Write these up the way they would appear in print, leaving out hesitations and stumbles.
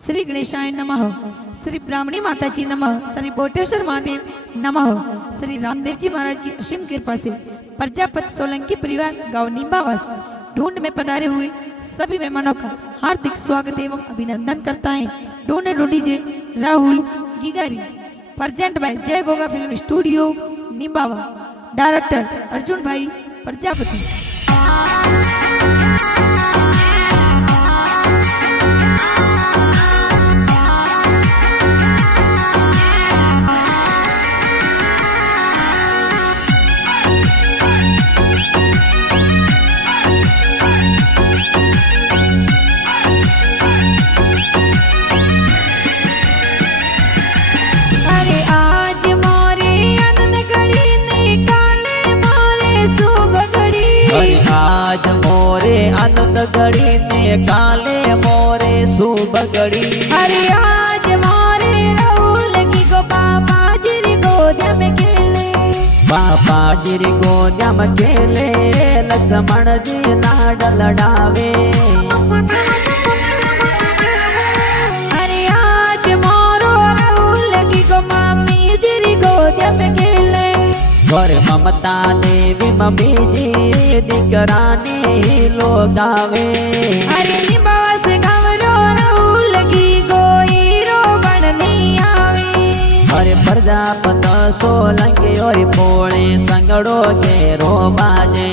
श्री गणेशाय नमः, श्री ब्राह्मणी माता जी नमः, श्री बोटेश्वर महादेव नमः। श्री रामदेव जी महाराज की असीम कृपा से प्रजापति सोलंकी परिवार गांव निम्बावास ढूंढ में पधारे हुए सभी मेहमानों का हार्दिक स्वागत एवं अभिनंदन करता है ढूंढे ढूंढीजे Rahul Gigari. Present by Jai Goga film studio Nimbawa, director Arjun भाई प्रजापति। आज मोरे आनंद घड़ी ने काले मोरे शुभ घड़ी। अरे आज मोरे राहुल की को पापा जी गोदिया में खेले, पापा जी गोदिया में खेले, लक्ष्मण जी लाड लड़ावे। अरे आज मोरो राहुल की को मामी जी गोदिया में खेले, और ममता देवी मम्मी जी दिकरानी लोग आवे। अरे निवास गवरो राहुल की गोईरो बननी आवे। अरे प्रजापत सोलंकी और पोळे संगड़ो के रो बाजे।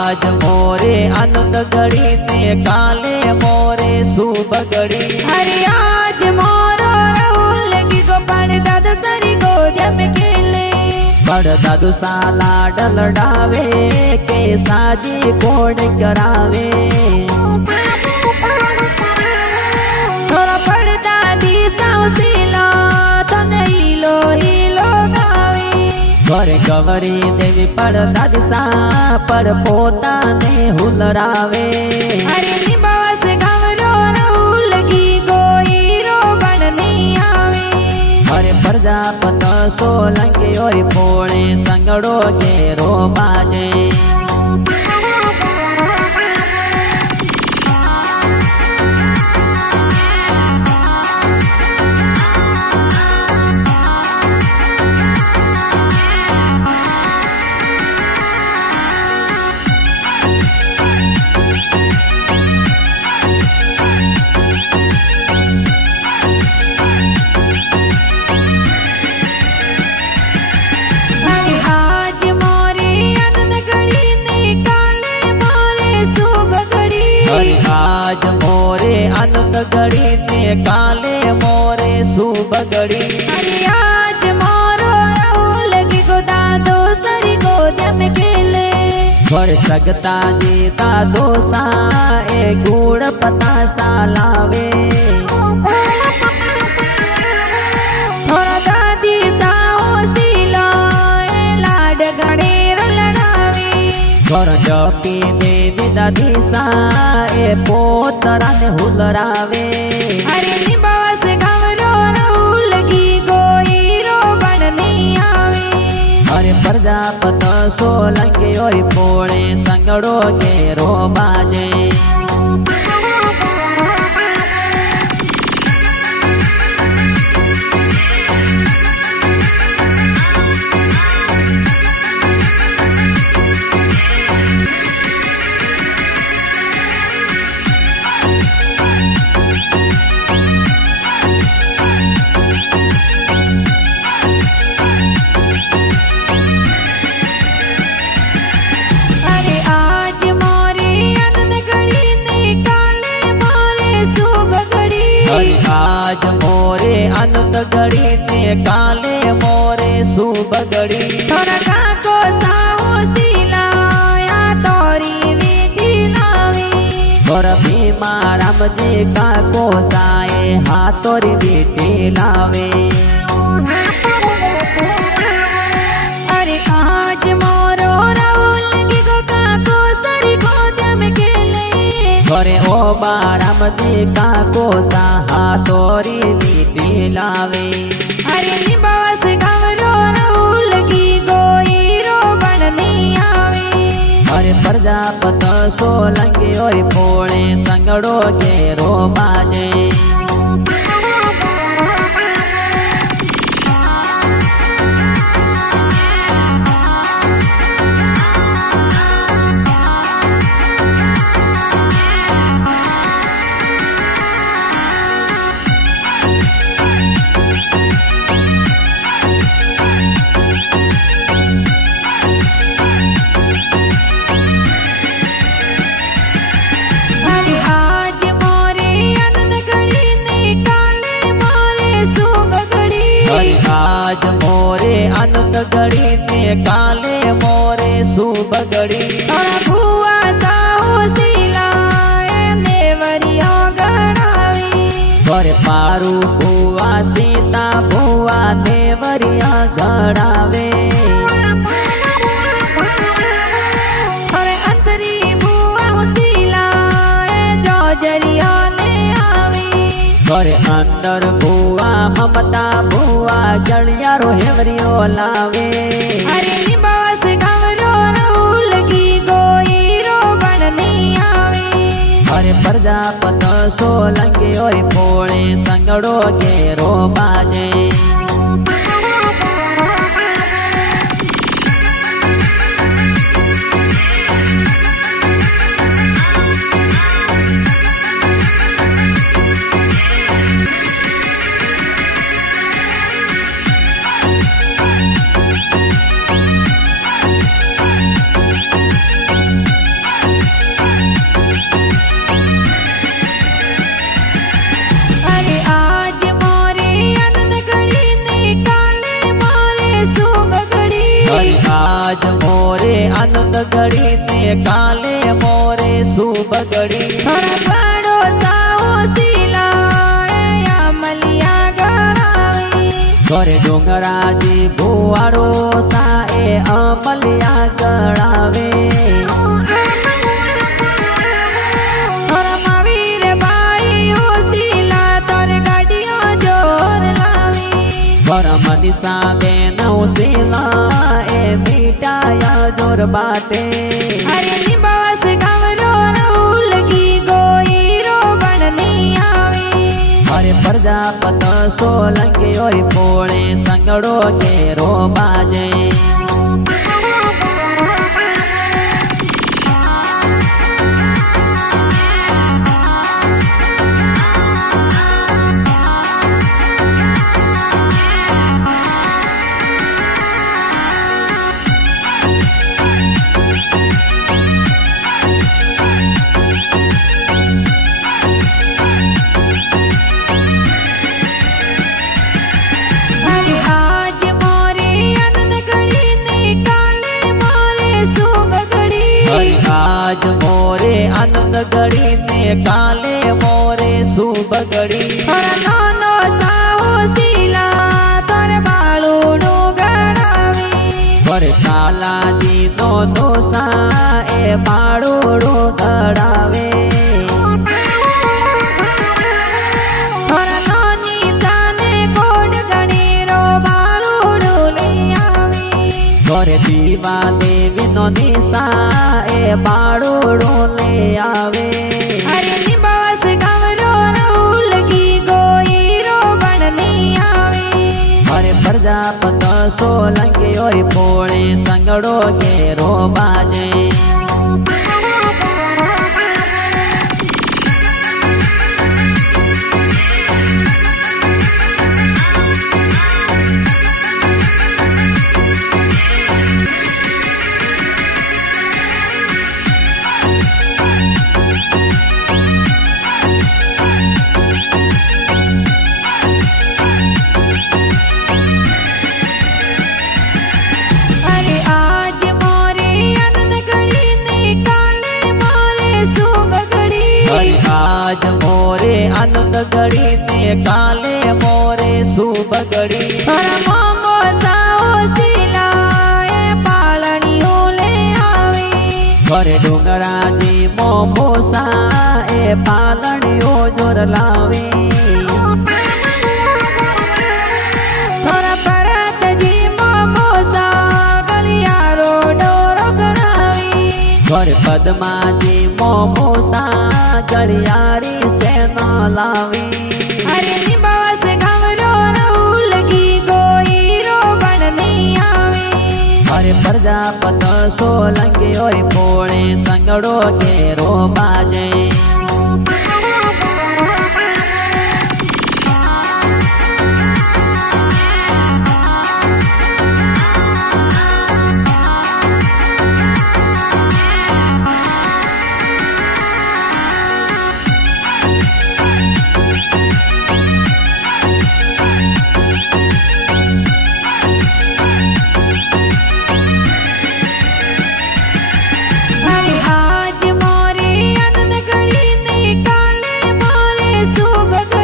आज मोरे आनंद घड़ी ने काले मोरे शुभ घड़ी। अरे आज मोरो राहुल की को बड़ दादा सारी गोदिया में खेले, बड़ दादू साला डलडावे के साजी कोड करावे। थोड़ा बड़ दादी साउसीला तो नहीं लो गावे। घर गवरी देवी पर दादी सा पर पोता ने हुलरावे। अरे निवास गवरो राहुल की गोईरो बननी आवे। अरे प्रजापत सोलंकी और पोळे संगड़ो के रो बाजे। आज मोरे आनंद घड़ी ने काले मोरे शुभ घड़ी। अरे आज मोरो राहुल की को दादो सारी गोदिया में खेले, पर सकता जी दादो सा ए गुड़ पता सा लावे। थोड़ा दादी सा ओसीला ए लाड घड़े लड़ावे। घर जपी देवी दादी सा ए पोतरा ने हुलरावे। अरे निवास गवरो राहुल की गोईरो बननी आवे। अरे प्रजापत सोलंकी और पोळे संगड़ो के रो बाजे। आज मोरे आनंद घड़ी ने काले मोरे शुभ घड़ी। थोड़ा काको साहो सिला या तोरी विधि लावे। और भीमा राम जी का कोसाए हाथोरी बेटी लावे। अरे आज मोरो राहुल लगी को काको सरी गोद में खेले। अरे ओ बाराम जी का कोसा हाथोरी बेटी लावे। अरे निबास गवरो राहुल लगी गोई रो बननी आवे। अरे प्रजापत सोलंकी और पोळे संगड़ो घेरो बाजे। आज मोरे आनंद गड़ी ने काले मोरे शुभ गड़ी। भुआ साहो सिलाए नेवरिया गड़ावी। और पारू भुआ सीता भुआ नेवरिया गड़ावे। और अंतरी भुआ सिलाए जोजरिया ले आवी। और अंदर भुआ ममता भुआ जड़िया रो हेवरियो लावे। अरे निबास गवरो राहुल लगी गोई रो बननी आवे। अरे प्रजापत सोलंकी और पोळे संगड़ो घेरो बाजे। आज मोरे आनंद गड़ी ने काले मोरे शुभ गड़ी। बड़ो साहो सिलाए अमलिया गड़ावी। और डोंगरा जी भुआड़ो साए अमलिया गड़ावे। और महावीर बाई हो सिला तोर गाड़ियों जोर लावी। और मनीषा बेन सिला मिटाया जोर बाटे। अरे निबास गवरो राहुल लगी गोई रो बननी आवे। अरे प्रजापत सोलंकी और पोळे संगड़ो घेरो बाजे। आज मोरे आनंद गड़ी ने काले मोरे शुभ गड़ी। नानो साहो सिला तोर बाळूडो गड़ावी। और काला जी नो दोसा ए बाळूडो गड़ावे। और नानी साने कोड गणीरो बाळूडो ले आवी। और दीवा देवी नो निशा ए बाळूडो ले आवे। अरे निबास गवरो राहुल लगी गोई रो बननी आवे। अरे प्रजापत सोलंकी और पोळे संगड़ो घेरो बाजे। अरे आज मोरे आनंद गड़ी आज मोरे आनंद घड़ी ने काले मोरे शुभ घड़ी मोमो साओ सिलाए पालणियो ले आवे घरे डुंगराजी मोमोसा ए पालणियो जोर लावे थोड़ा परत जी मोमोसा गलियारो डोरो गणावी घर पद्माजी मोमोसा गलियारी से न लावी अरे निबास घमरो रहू लगी गोईरो बननी आवे अरे प्रजापत सोलंकी ओय पोळे संगड़ो घेरो बाजे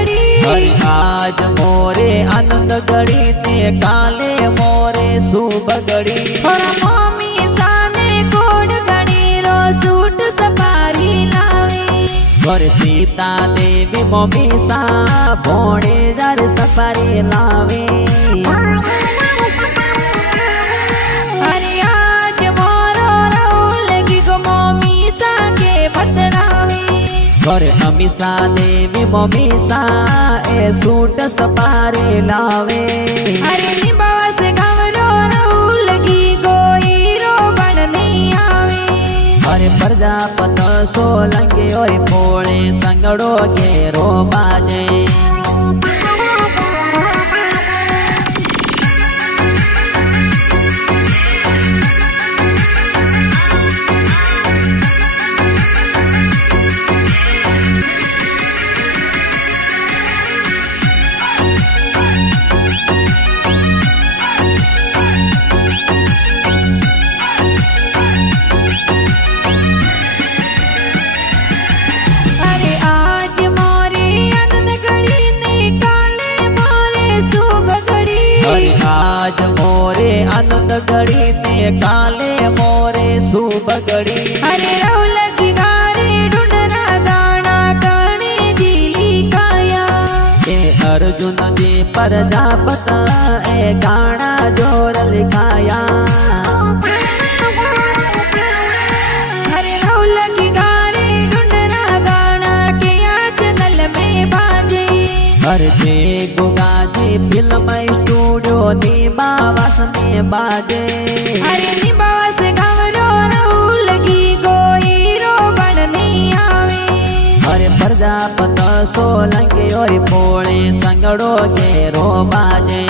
आज मोरे आनंद घड़ी ने काले मोरे शुभ घड़ी मम्मी साने कोड घड़ी रो सूट सफारी लावे घर सीता देवी मम्मी सा भोणे जार सफारी लावे अरे आज मोरो राहुल लगी गो मम्मी सा के बतरावे घर अमीसा देवी मम्मी सा ए सूट सफारी लावे अरे निबास घमरो रहू लगी गोईरो बननी आवे अरे प्रजापत सोलंकी ओय पोळे संगड़ो घेरो बाजे आज मोरे आनंद घड़ी ने काले मोरे शुभ घड़ी अरे रौलक गारे ढूंढना गाना गाने दिली काया ए अर्जुन जी प्रजापत ए गाना जोर लिखाया अरे रौलक गारे ढूंढना गाना के चैनल में बाजे हर जे गुगाजी फिल्म स्टूडियो निबास में बाजे अरे निबास घमरो रहू लगी गोईरो बननी आवे अरे प्रजापत सोलंकी ओय पोळे संगड़ो घेरो बाजे।